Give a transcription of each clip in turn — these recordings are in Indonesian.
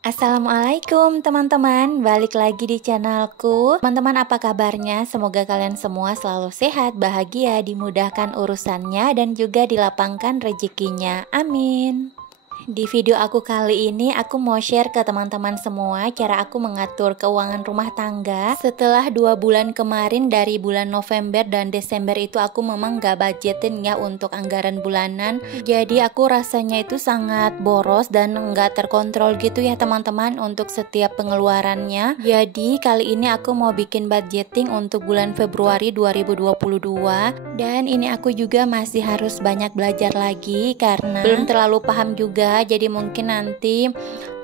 Assalamualaikum teman-teman, balik lagi di channelku. Teman-teman, apa kabarnya? Semoga kalian semua selalu sehat, bahagia, dimudahkan urusannya, dan juga dilapangkan rezekinya. Amin. Di video aku kali ini aku mau share ke teman-teman semua cara aku mengatur keuangan rumah tangga. Setelah 2 bulan kemarin, dari bulan November dan Desember itu aku memang gak budgetin ya untuk anggaran bulanan. Jadi aku rasanya itu sangat boros dan gak terkontrol gitu ya teman-teman untuk setiap pengeluarannya. Jadi kali ini aku mau bikin budgeting untuk bulan Februari 2022. Dan ini aku juga masih harus banyak belajar lagi karena belum terlalu paham juga. Jadi mungkin nanti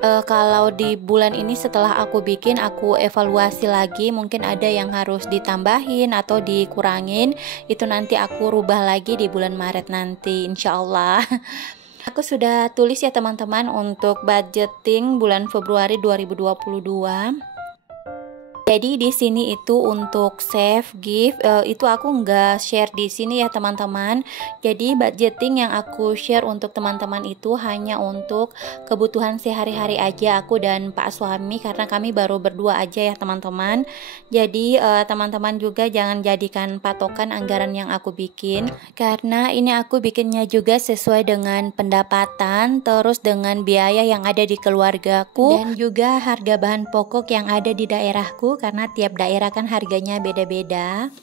kalau di bulan ini setelah aku bikin, aku evaluasi lagi, mungkin ada yang harus ditambahin atau dikurangin. Itu nanti aku rubah lagi di bulan Maret nanti, insya Allah. Aku sudah tulis ya teman-teman untuk budgeting bulan Februari 2022. Jadi di sini itu untuk save, give, itu aku nggak share di sini ya teman-teman. Jadi budgeting yang aku share untuk teman-teman itu hanya untuk kebutuhan sehari-hari aja aku dan Pak suami, karena kami baru berdua aja ya teman-teman. Jadi teman-teman juga jangan jadikan patokan anggaran yang aku bikin, karena ini aku bikinnya juga sesuai dengan pendapatan, terus dengan biaya yang ada di keluargaku, dan juga harga bahan pokok yang ada di daerahku, karena tiap daerah kan harganya beda-beda.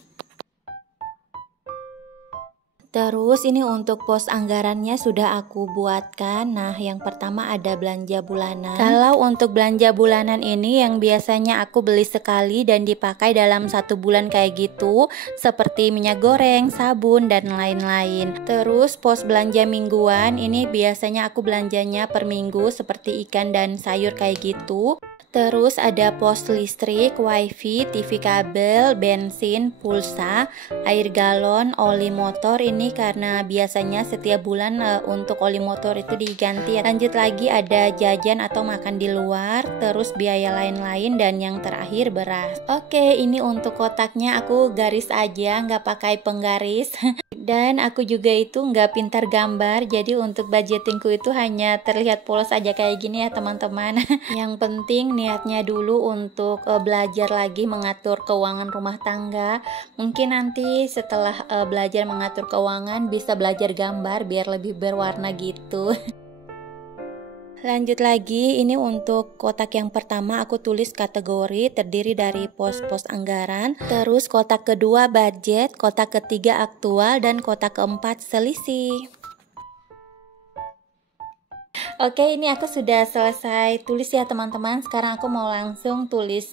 Terus ini untuk pos anggarannya sudah aku buatkan. Nah, yang pertama ada belanja bulanan. Kalau untuk belanja bulanan ini yang biasanya aku beli sekali dan dipakai dalam 1 bulan kayak gitu, seperti minyak goreng, sabun, dan lain-lain. Terus pos belanja mingguan ini biasanya aku belanjanya per minggu seperti ikan dan sayur kayak gitu. Terus ada pos listrik, wifi, TV kabel, bensin, pulsa, air galon, oli motor ini karena biasanya setiap bulan untuk oli motor itu diganti. Lanjut lagi ada jajan atau makan di luar, terus biaya lain-lain, dan yang terakhir beras. Oke, ini untuk kotaknya aku garis aja, nggak pakai penggaris. Dan aku juga itu nggak pintar gambar, jadi untuk budgetingku itu hanya terlihat polos aja kayak gini ya teman-teman. Yang penting niatnya dulu untuk belajar lagi mengatur keuangan rumah tangga. Mungkin nanti setelah belajar mengatur keuangan bisa belajar gambar biar lebih berwarna gitu. Lanjut lagi, ini untuk kotak yang pertama aku tulis kategori terdiri dari pos-pos anggaran. Terus kotak kedua budget, kotak ketiga aktual, dan kotak keempat selisih. Oke, ini aku sudah selesai tulis ya teman-teman. Sekarang aku mau langsung tulis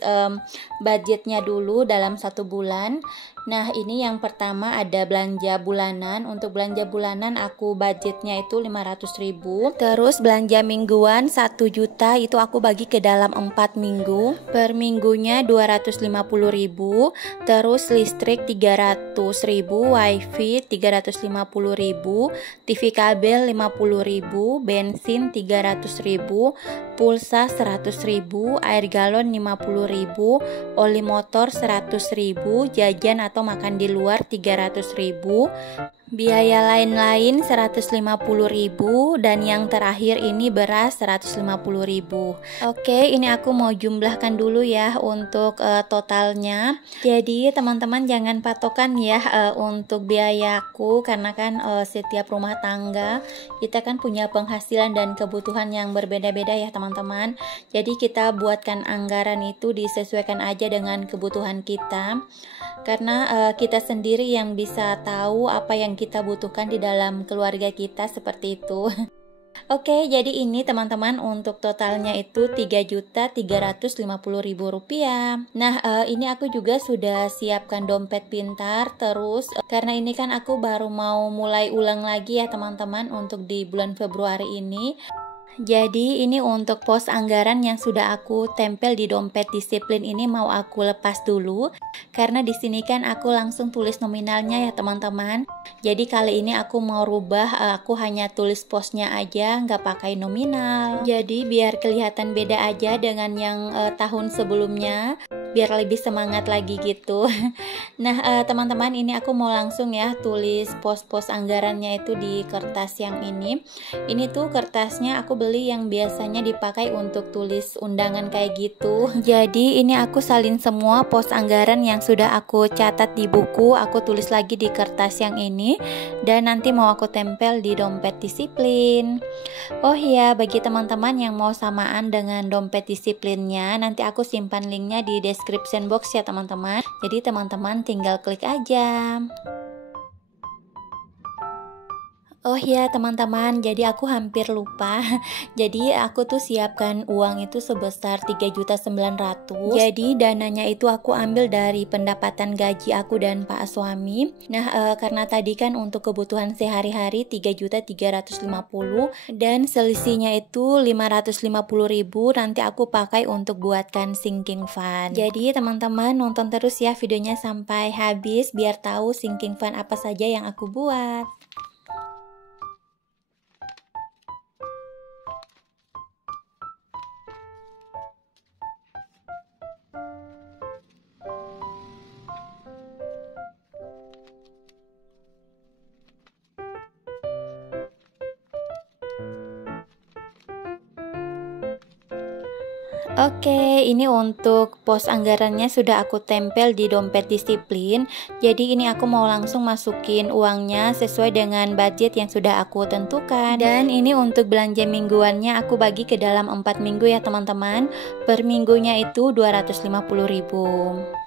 budgetnya dulu dalam 1 bulan. Nah, ini yang pertama ada belanja bulanan. Untuk belanja bulanan aku budgetnya itu 500.000. Terus belanja mingguan 1 juta itu aku bagi ke dalam 4 minggu. Per minggunya 250.000. Terus listrik 300.000, wifi 350.000, TV kabel 50.000, bensin 300.000, pulsa 100.000, air galon 50.000, oli motor 100.000, jajan atau makan di luar 300.000, biaya lain-lain 150.000, dan yang terakhir ini beras 150.000. Oke, ini aku mau jumlahkan dulu ya untuk totalnya. Jadi teman-teman jangan patokan ya untuk biayaku, karena kan setiap rumah tangga kita kan punya penghasilan dan kebutuhan yang berbeda-beda ya teman-teman. Jadi kita buatkan anggaran itu disesuaikan aja dengan kebutuhan kita, karena kita sendiri yang bisa tahu apa yang kita butuhkan di dalam keluarga kita, seperti itu. Oke, jadi ini teman-teman untuk totalnya itu Rp3.350.000. Nah, ini aku juga sudah siapkan dompet pintar. Terus karena ini kan aku baru mau mulai ulang lagi ya teman-teman untuk di bulan Februari ini. Jadi ini untuk pos anggaran yang sudah aku tempel di dompet disiplin ini mau aku lepas dulu, karena di sini kan aku langsung tulis nominalnya ya teman-teman. Jadi kali ini aku mau rubah, aku hanya tulis posnya aja, nggak pakai nominal. Jadi biar kelihatan beda aja dengan yang tahun sebelumnya. biar lebih semangat lagi gitu. Nah teman-teman, ini aku mau langsung ya tulis pos-pos anggarannya itu di kertas yang ini. Ini tuh kertasnya aku beli yang biasanya dipakai untuk tulis undangan kayak gitu. Jadi ini aku salin semua pos anggaran yang sudah aku catat di buku, aku tulis lagi di kertas yang ini, dan nanti mau aku tempel di dompet disiplin. Oh iya, bagi teman-teman yang mau samaan dengan dompet disiplinnya, nanti aku simpan linknya di description box ya teman-teman. Jadi teman-teman tinggal klik aja. Oh ya teman-teman, jadi aku hampir lupa. Jadi aku tuh siapkan uang itu sebesar 3.900.000. Jadi dananya itu aku ambil dari pendapatan gaji aku dan Pak suami. Nah karena tadi kan untuk kebutuhan sehari-hari 3.350.000 dan selisihnya itu 550.000, nanti aku pakai untuk buatkan sinking fund. Jadi teman-teman nonton terus ya videonya sampai habis biar tahu sinking fund apa saja yang aku buat. Oke, ini untuk pos anggarannya sudah aku tempel di dompet disiplin. Jadi ini aku mau langsung masukin uangnya sesuai dengan budget yang sudah aku tentukan. Dan ini untuk belanja mingguannya aku bagi ke dalam 4 minggu ya teman-teman. Per minggunya itu 250.000.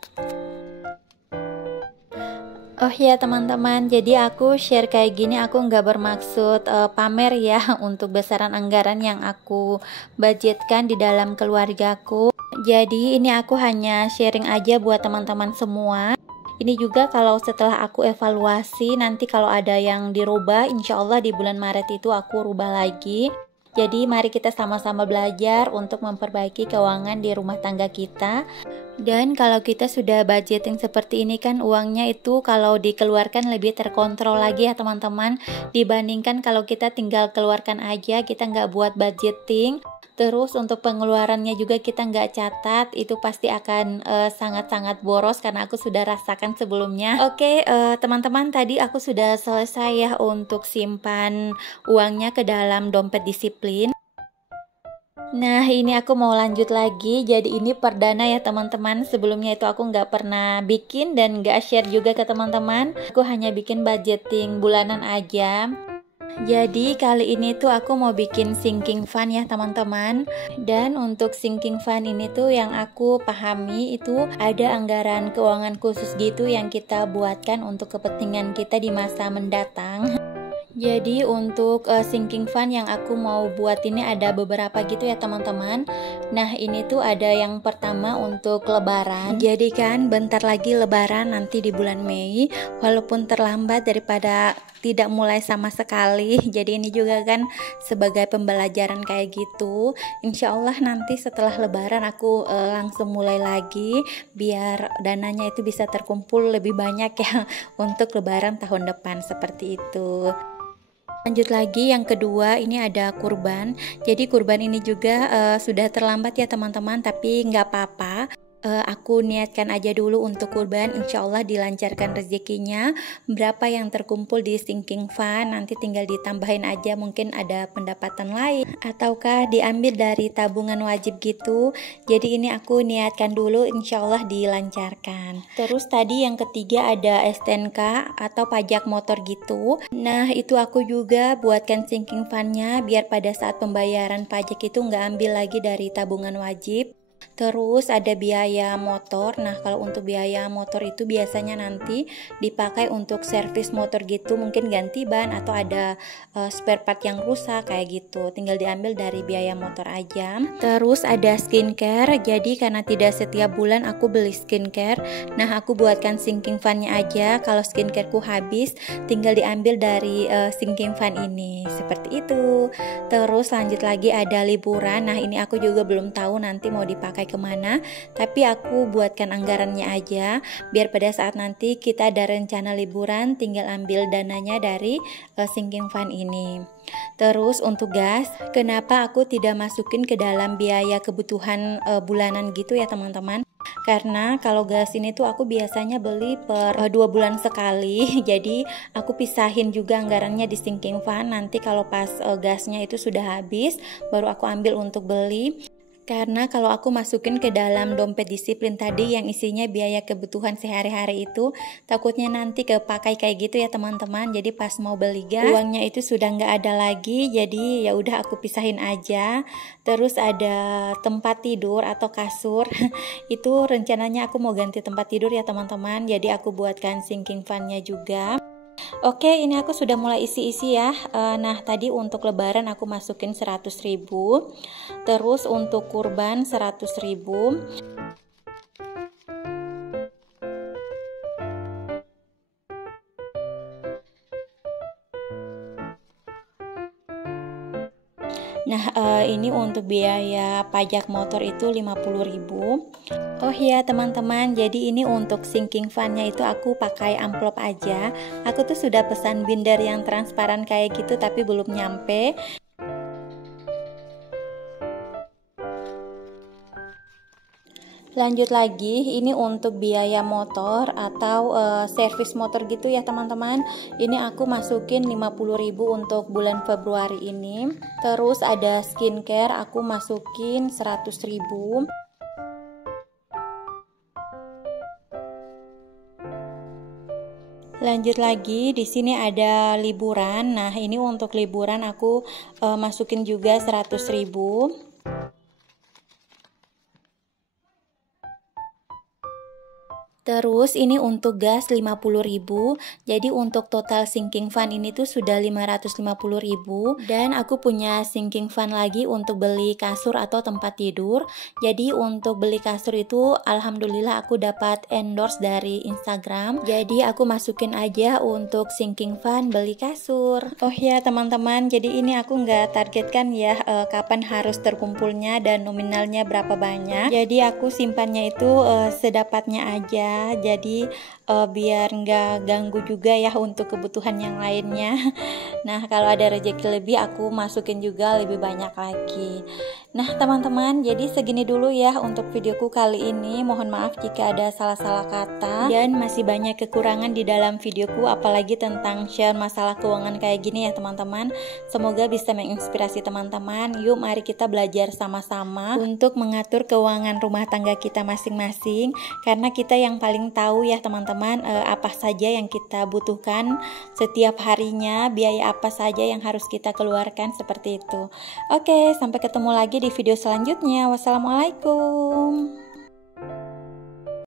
Oh ya teman-teman, jadi aku share kayak gini aku nggak bermaksud pamer ya untuk besaran anggaran yang aku budgetkan di dalam keluargaku. Jadi ini aku hanya sharing aja buat teman-teman semua. Ini juga kalau setelah aku evaluasi, nanti kalau ada yang dirubah, insya Allah di bulan Maret itu aku rubah lagi. Jadi mari kita sama-sama belajar untuk memperbaiki keuangan di rumah tangga kita. Dan kalau kita sudah budgeting seperti ini kan uangnya itu kalau dikeluarkan lebih terkontrol lagi ya teman-teman. Dibandingkan kalau kita tinggal keluarkan aja, kita nggak buat budgeting. Terus untuk pengeluarannya juga kita nggak catat, itu pasti akan sangat-sangat boros karena aku sudah rasakan sebelumnya. Oke teman-teman, tadi aku sudah selesai ya untuk simpan uangnya ke dalam dompet disiplin. Nah ini aku mau lanjut lagi, jadi ini perdana ya teman-teman. Sebelumnya itu aku nggak pernah bikin dan nggak share juga ke teman-teman. Aku hanya bikin budgeting bulanan aja. Jadi kali ini tuh aku mau bikin sinking fund ya teman-teman. Dan untuk sinking fund ini tuh yang aku pahami itu ada anggaran keuangan khusus gitu yang kita buatkan untuk kepentingan kita di masa mendatang. Jadi untuk sinking fund yang aku mau buat ini ada beberapa gitu ya teman-teman. Nah ini tuh ada yang pertama untuk lebaran. Jadi kan bentar lagi lebaran nanti di bulan Mei. Walaupun terlambat daripada tidak mulai sama sekali. Jadi ini juga kan sebagai pembelajaran kayak gitu. Insya Allah nanti setelah lebaran aku langsung mulai lagi. Biar dananya itu bisa terkumpul lebih banyak ya untuk lebaran tahun depan seperti itu. Lanjut lagi yang kedua, ini ada kurban. Jadi kurban ini juga sudah terlambat ya teman-teman, tapi nggak apa-apa. Aku niatkan aja dulu untuk kurban, insya Allah dilancarkan rezekinya. Berapa yang terkumpul di sinking fund nanti tinggal ditambahin aja, mungkin ada pendapatan lain ataukah diambil dari tabungan wajib gitu. Jadi ini aku niatkan dulu, insya Allah dilancarkan. Terus tadi yang ketiga ada STNK atau pajak motor gitu. Nah itu aku juga buatkan sinking fundnya biar pada saat pembayaran pajak itu nggak ambil lagi dari tabungan wajib. Terus ada biaya motor. Nah kalau untuk biaya motor itu biasanya nanti dipakai untuk servis motor gitu, mungkin ganti ban atau ada spare part yang rusak kayak gitu, tinggal diambil dari biaya motor aja. Terus ada skincare. Jadi karena tidak setiap bulan aku beli skincare, nah aku buatkan sinking fundnya aja. Kalau skincareku habis tinggal diambil dari sinking fund ini, seperti itu. Terus lanjut lagi ada liburan. Nah ini aku juga belum tahu nanti mau dipakai kemana, tapi aku buatkan anggarannya aja biar pada saat nanti kita ada rencana liburan tinggal ambil dananya dari sinking fund ini. Terus untuk gas, kenapa aku tidak masukin ke dalam biaya kebutuhan bulanan gitu ya teman-teman? Karena kalau gas ini tuh aku biasanya beli per 2 bulan sekali. Jadi aku pisahin juga anggarannya di sinking fund. Nanti kalau pas gasnya itu sudah habis baru aku ambil untuk beli. Karena kalau aku masukin ke dalam dompet disiplin tadi yang isinya biaya kebutuhan sehari-hari itu, takutnya nanti kepakai kayak gitu ya teman-teman. Jadi pas mau beli gas, uangnya itu sudah nggak ada lagi. Jadi ya udah aku pisahin aja. Terus ada tempat tidur atau kasur. Itu rencananya aku mau ganti tempat tidur ya teman-teman. Jadi aku buatkan sinking fund-nya juga. Oke, ini aku sudah mulai isi-isi ya. Nah, tadi untuk lebaran aku masukin 100.000. Terus untuk kurban 100.000. Nah, ini untuk biaya pajak motor itu 50.000. Oh iya teman-teman, jadi ini untuk sinking fund-nya itu aku pakai amplop aja. Aku tuh sudah pesan binder yang transparan kayak gitu tapi belum nyampe. Lanjut lagi, ini untuk biaya motor atau servis motor gitu ya teman-teman. Ini aku masukin 50.000 untuk bulan Februari ini. Terus ada skincare, aku masukin 100.000. Lanjut lagi, di sini ada liburan. Nah, ini untuk liburan aku masukin juga 100.000. Terus ini untuk gas 50.000. Jadi untuk total sinking fund ini tuh sudah 550.000. Dan aku punya sinking fund lagi untuk beli kasur atau tempat tidur. Jadi untuk beli kasur itu alhamdulillah aku dapat endorse dari Instagram. Jadi aku masukin aja untuk sinking fund beli kasur. Oh ya teman-teman, jadi ini aku nggak targetkan ya kapan harus terkumpulnya dan nominalnya berapa banyak. Jadi aku simpannya itu sedapatnya aja. Jadi biar nggak ganggu juga ya untuk kebutuhan yang lainnya. Nah, kalau ada rezeki lebih aku masukin juga lebih banyak lagi. Nah teman-teman, jadi segini dulu ya untuk videoku kali ini. Mohon maaf jika ada salah-salah kata dan masih banyak kekurangan di dalam videoku, apalagi tentang share masalah keuangan kayak gini ya teman-teman. Semoga bisa menginspirasi teman-teman. Yuk mari kita belajar sama-sama untuk mengatur keuangan rumah tangga kita masing-masing, karena kita yang paling tahu ya teman-teman apa saja yang kita butuhkan setiap harinya, biaya apa saja yang harus kita keluarkan, seperti itu. Oke, sampai ketemu lagi di video selanjutnya. Wassalamualaikum.